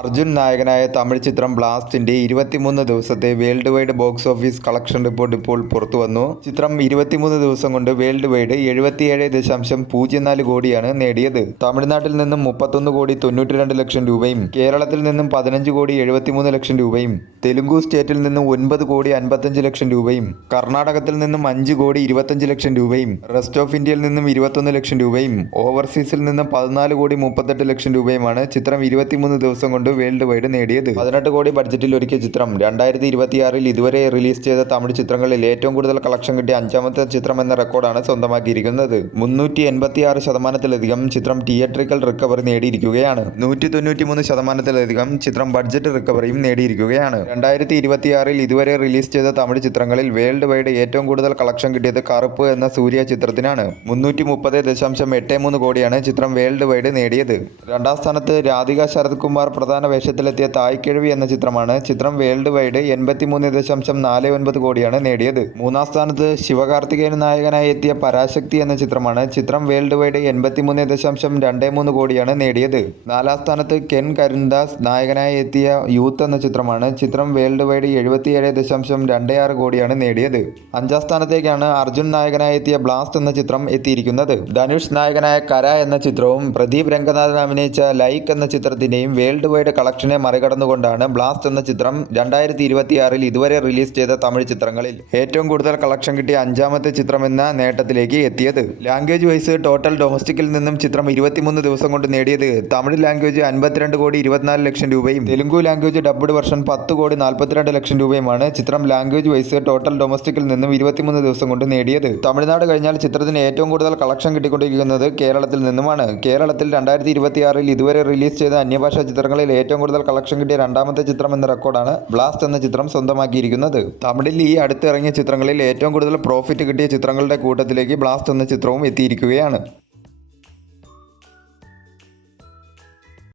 അർജുൻ നായകനായ തമിഴ് ചിത്രം ബ്ലാസ്റ്റിന്റെ 23 ദിവസത്തെ world wide box office collection report ഇപ്പോൾ പുറത്തുവന്നു. ചിത്രം 23 ദിവസം കൊണ്ട് വേൾഡ് വൈഡ് 77.04 കോടിയാണ് നേടിയത്. തമിഴ്നാട്ടിൽ നിന്നും 31 കോടി 92 ലക്ഷം രൂപയും കേരളത്തിൽ നിന്നും 15 കോടി 73 ലക്ഷം രൂപയും തെലുങ്കു സ്റ്റേറ്റിൽ നിന്നും 9 കോടി 55 ലക്ഷം രൂപയും കർണാടകത്തിൽ നിന്നും 5 കോടി 25 ലക്ഷം രൂപയും റെസ്റ്റ് ഓഫ് ഇന്ത്യയിൽ നിന്നും 21 ലക്ഷം രൂപയും ഓവർസീസിൽ നിന്നും 14 കോടി 38 ലക്ഷം രൂപയുമാണ് ചിത്രം 23 ദിവസം കൊണ്ട് വേൾഡ് വൈഡ് നേടിയത്. 18 കോടി ബഡ്ജറ്റിൽ ഒരുക്കിയ ചിത്രം 2026 ഇതുവരെ റിലീസ് ചെയ്ത തമിഴ് ചിത്രങ്ങളിൽ ഏറ്റവും കൂടുതൽ കളക്ഷൻ കിട്ടിയ 5ാമത്തെ ചിത്രം എന്ന റെക്കോർഡാണ് സ്വന്തമാക്കിയിരിക്കുന്നത്. 386%-ലധികം ചിത്രം തിയേറ്ററിക്കൽ റിക്കവറി നേടിയിരിക്കുകയാണ്. 193%-ലധികം ചിത്രം ബഡ്ജറ്റ് റിക്കവറിയും നേടിയിരിക്കുകയാണ്. 2026 ഇതുവരെ റിലീസ് ചെയ്ത തമിഴ് ചിത്രങ്ങളിൽ വേൾഡ് വൈഡ് ഏറ്റവും കൂടുതൽ കളക്ഷൻ കിട്ടിയത് കറുപ്പ് എന്ന സൂര്യ ചിത്രത്തിനാണ്. 330.83 കോടിയാണ് ചിത്രം വേൾഡ് വൈഡ് നേടിയത്. രണ്ടാം സ്ഥാനത്ത് രാധിക ശരത് കുമാർ പ്രധാന വേഷത്തിലെത്തിയ തായ്ക്കിഴവി എന്ന ചിത്രമാണ്. ചിത്രം വേൾഡ് വൈഡ് 83.49 കോടിയാണ് നേടിയത്. മൂന്നാം സ്ഥാനത്ത് ശിവകാർത്തികേയൻ നായകനായി എത്തിയ പരാശക്തി എന്ന ചിത്രമാണ്. ചിത്രം വേൾഡ് വൈഡ് 83.23 കോടിയാണ് നേടിയത്. നാലാം സ്ഥാനത്ത് കെൻ കരുൺദാസ് നായകനായി എത്തിയ യൂത്ത് എന്ന ചിത്രമാണ്. ചിത്രം വേൾഡ് വൈഡ് 77.26 കോടിയാണ് നേടിയത്. അഞ്ചാം സ്ഥാനത്തേക്കാണ് അർജുൻ നായകനായി എത്തിയ ബ്ലാസ്റ്റ് എന്ന ചിത്രം എത്തിയിരിക്കുന്നത്. ധനുഷ് നായകനായ കര എന്ന ചിത്രവും പ്രദീപ് രംഗനാഥൻ അഭിനയിച്ച ലൈക്ക് എന്ന ചിത്രത്തിന്റെയും വേൾഡ് വൈഡ് കളക്ഷനെ മറികടന്നുകൊണ്ടാണ് ബ്ലാസ്റ്റ് എന്ന ചിത്രം 2026 ഇതുവരെ റിലീസ് ചെയ്ത തമിഴ് ചിത്രങ്ങളിൽ ഏറ്റവും കൂടുതൽ കളക്ഷൻ കിട്ടിയ 5ാമത്തെ ചിത്രം എന്ന നേട്ടത്തിലേക്ക് എത്തിയത്. ലാംഗ്വേജ് വൈസ് ടോട്ടൽ ഡൊമസ്റ്റിക്കിൽ നിന്നും ചിത്രം 23 ദിവസം കൊണ്ട് നേടിയത് തമിഴ് ലാംഗ്വേജ് 52 കോടി 24 ലക്ഷം രൂപയും തെലുങ്കു ലാംഗ്വേജ് ഡബ്ഡ് വെർഷൻ 10 കോടി 42 ലക്ഷം രൂപയുമാണ് ചിത്രം ലാംഗ്വേജ് വൈസ് ടോട്ടൽ ഡൊമസ്റ്റിക്കിൽ നിന്നും 23 ദിവസം കൊണ്ട് നേടിയത്. തമിഴ്നാട് കഴിഞ്ഞാൽ ചിത്രത്തിന് ഏറ്റവും കൂടുതൽ കളക്ഷൻ കിട്ടിക്കൊണ്ടിരിക്കുന്നത് കേരളത്തിൽ നിന്നുമാണ്. കേരളത്തിൽ 2026 ഇതുവരെ റിലീസ് ചെയ്ത അന്യഭാഷാ ചിത്രങ്ങളിൽ ഏറ്റവും കൂടുതൽ കളക്ഷൻ കിട്ടിയ 2ാമത്തെ ചിത്രം എന്ന റെക്കോർഡാണ് ബ്ലാസ്റ്റ് എന്ന ചിത്രം സ്വന്തമാക്കിയിരിക്കുന്നത്. തമിഴിൽ ഈ അടുത്ത് ഇറങ്ങിയ ചിത്രങ്ങളിൽ ഏറ്റവും കൂടുതൽ പ്രോഫിറ്റ് കിട്ടിയ ചിത്രങ്ങളുടെ കൂട്ടത്തിലേക്ക് ബ്ലാസ്റ്റ് എന്ന ചിത്രവും എത്തിയിരിക്കുകയാണ്.